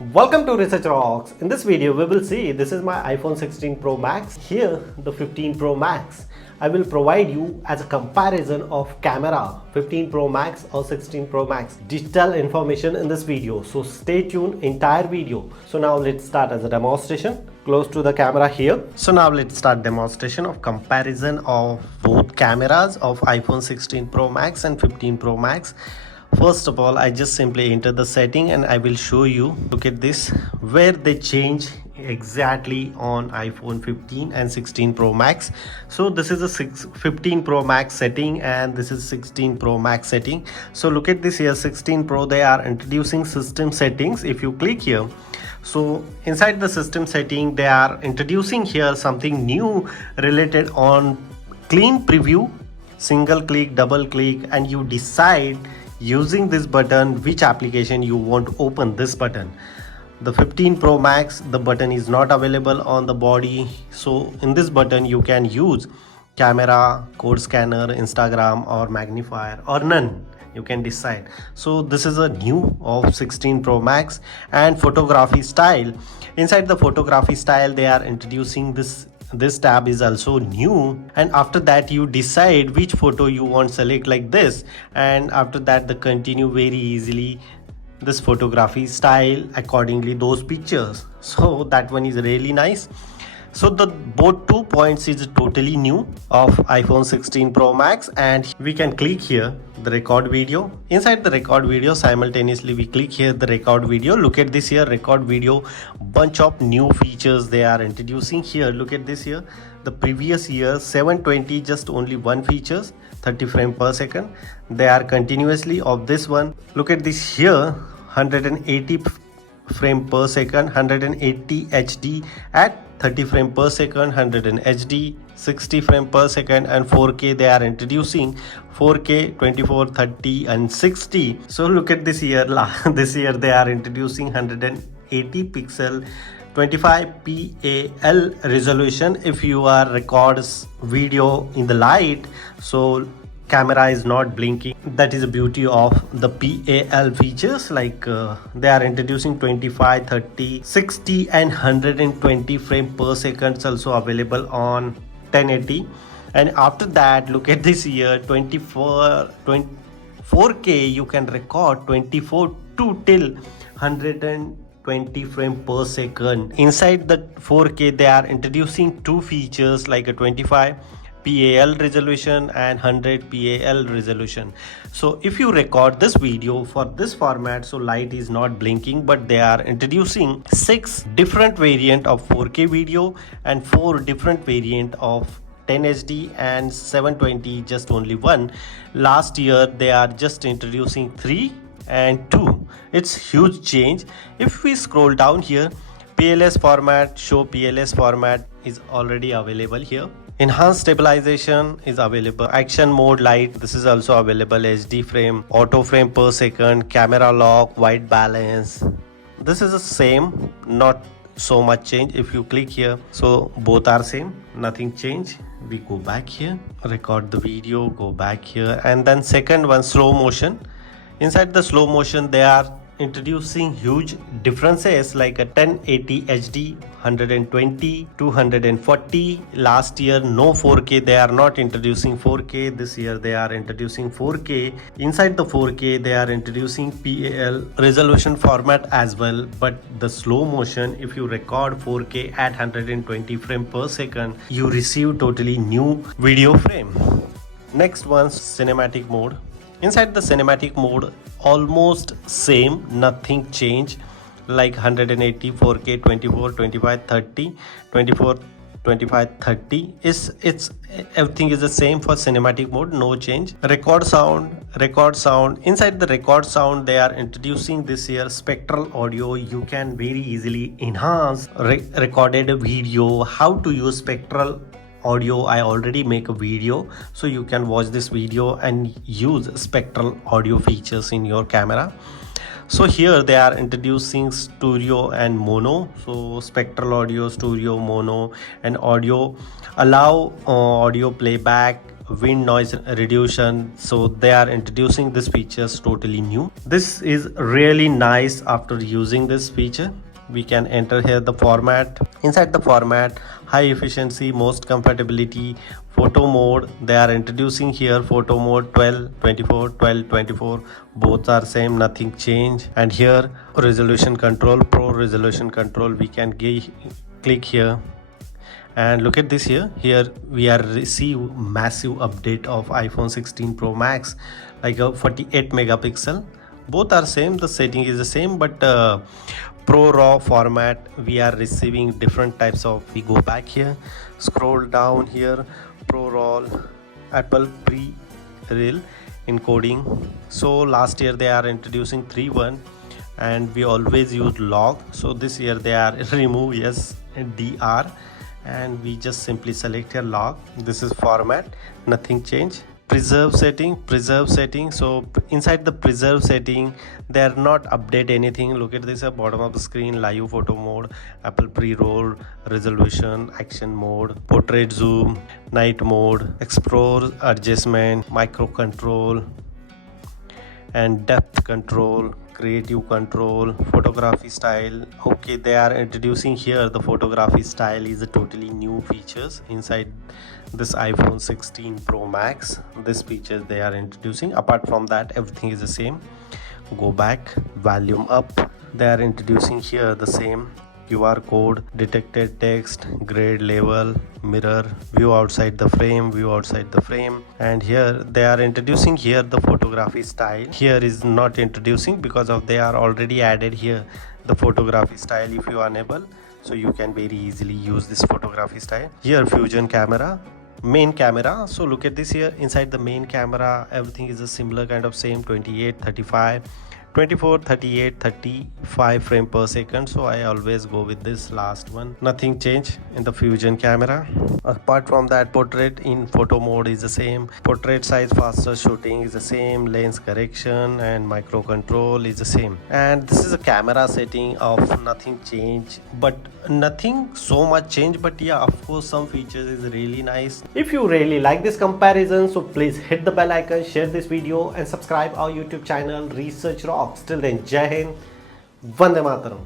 Welcome to Research Rocks. In this video we will see this is my iPhone 16 Pro Max, here the 15 Pro Max. I will provide you as a comparison of camera 15 Pro Max or 16 Pro Max, digital information in this video, so stay tuned entire video. So now let's start as a demonstration. Close to the camera here. So now let's start demonstration of comparison of both cameras of iPhone 16 Pro Max and 15 Pro Max. First of all, I just simply enter the setting and I will show you. Look at this, where they change exactly on iPhone 15 and 16 Pro Max. So this is a 15 Pro Max setting and this is 16 Pro Max setting. So look at this here, 16 Pro, they are introducing system settings. If you click here, so inside the system setting, they are introducing here something new related on clean preview, single click, double click, and you decide using this button which application you want to open this button. The 15 Pro Max, the button is not available on the body, so in this button you can use camera, code scanner, Instagram or magnifier or none, you can decide. So this is a new of 16 Pro Max. And photography style, inside the photography style they are introducing this tab is also new, and after that you decide which photo you want, select like this, and after that the continue very easily this photography style accordingly those pictures. So that one is really nice. So the both 2 points is totally new of iPhone 16 Pro Max, and we can click here the record video. Inside the record video, simultaneously we click here the record video. Look at this here, record video, bunch of new features they are introducing here. Look at this here, the previous year 720 just only one features, 30 frame per second. They are continuously of this one. Look at this here, 180 frame per second, 180 HD at 30 frame per second, 100 in HD, 60 frame per second, and 4K they are introducing 4K, 24, 30 and 60. So look at this year, this year they are introducing 180 pixel 25 PAL resolution. If you are records video in the light, so camera is not blinking. That is the beauty of the PAL features. Like they are introducing 25, 30, 60 and 120 frame per second also available on 1080. And after that, look at this here, 4K you can record 24 to till 120 frame per second. Inside the 4K they are introducing two features like a 25 PAL resolution and 100 PAL resolution. So if you record this video for this format, so light is not blinking, but they are introducing 6 different variant of 4K video and 4 different variant of 10HD and 720 just only one. Last year they are just introducing 3 and 2. It's huge change. If we scroll down here, PLS format, show PLS format is already available here. Enhanced stabilization is available. Action mode light, this is also available. HD frame, auto frame per second, camera lock, white balance. This is the same, not so much change. If you click here, so both are same, nothing change. We go back here, record the video, go back here, and then second one, slow motion. Inside the slow motion they are introducing huge differences like a 1080 HD, 120, 240. Last year no 4K, they are not introducing 4K. This year they are introducing 4K. Inside the 4K they are introducing PAL resolution format as well, but the slow motion, if you record 4K at 120 frame per second, you receive totally new video frame. Next one, cinematic mode. Inside the cinematic mode, almost same, nothing change, like 180, 4K, 24, 25, 30, 24, 25, 30. It's everything is the same for cinematic mode, no change. Record sound. Inside the record sound they are introducing this year spectral audio. You can very easily enhance recorded video. How to use spectral audio, I already make a video, so you can watch this video and use spectral audio features in your camera. So here they are introducing stereo and mono. So spectral audio, stereo, mono, and audio allow audio playback wind noise reduction. So they are introducing this features totally new. This is really nice. After using this feature, we can enter here the format. Inside the format, high efficiency, most compatibility, photo mode. They are introducing here photo mode 12 24, 12 24, both are same, nothing change. And here resolution control, pro resolution control, we can click here. And look at this here we are receive massive update of iPhone 16 Pro Max, like a 48 megapixel. Both are same, the setting is the same, but Pro RAW format we are receiving different types of. We go back here, scroll down here, Pro RAW, Apple pre-rel encoding. So last year they are introducing 3.1 and we always use log. So this year they are remove yes DR, and we just simply select a log. This is format, nothing change. Preserve setting. So inside the preserve setting, they are not update anything. Look at this, bottom of the screen, live photo mode, Apple pre-roll, resolution, action mode, portrait zoom, night mode, explore adjustment, micro control and depth control, creative control, photography style. Okay, they are introducing here the photography style is a totally new features inside this iPhone 16 Pro Max. This features they are introducing. Apart from that, everything is the same. Go back, volume up. They are introducing here the same QR code, detected text, grade level, mirror, view outside the frame. And here they are introducing here the photography style. Here is not introducing because of they are already added here the photography style. If you enable, so you can very easily use this photography style. Here fusion camera, main camera. So look at this here, inside the main camera everything is a similar kind of same, 28 35 24 38 35 frame per second. So I always go with this last one, nothing change in the fusion camera. Apart from that, portrait in photo mode is the same, portrait size faster shooting is the same, lens correction and micro control is the same. And this is a camera setting of nothing change, but nothing so much change, but yeah, of course some features is really nice. If you really like this comparison, so please hit the bell icon, share this video and subscribe our YouTube channel Research Rocks. Till then, Jai Hind, Vande Mataram.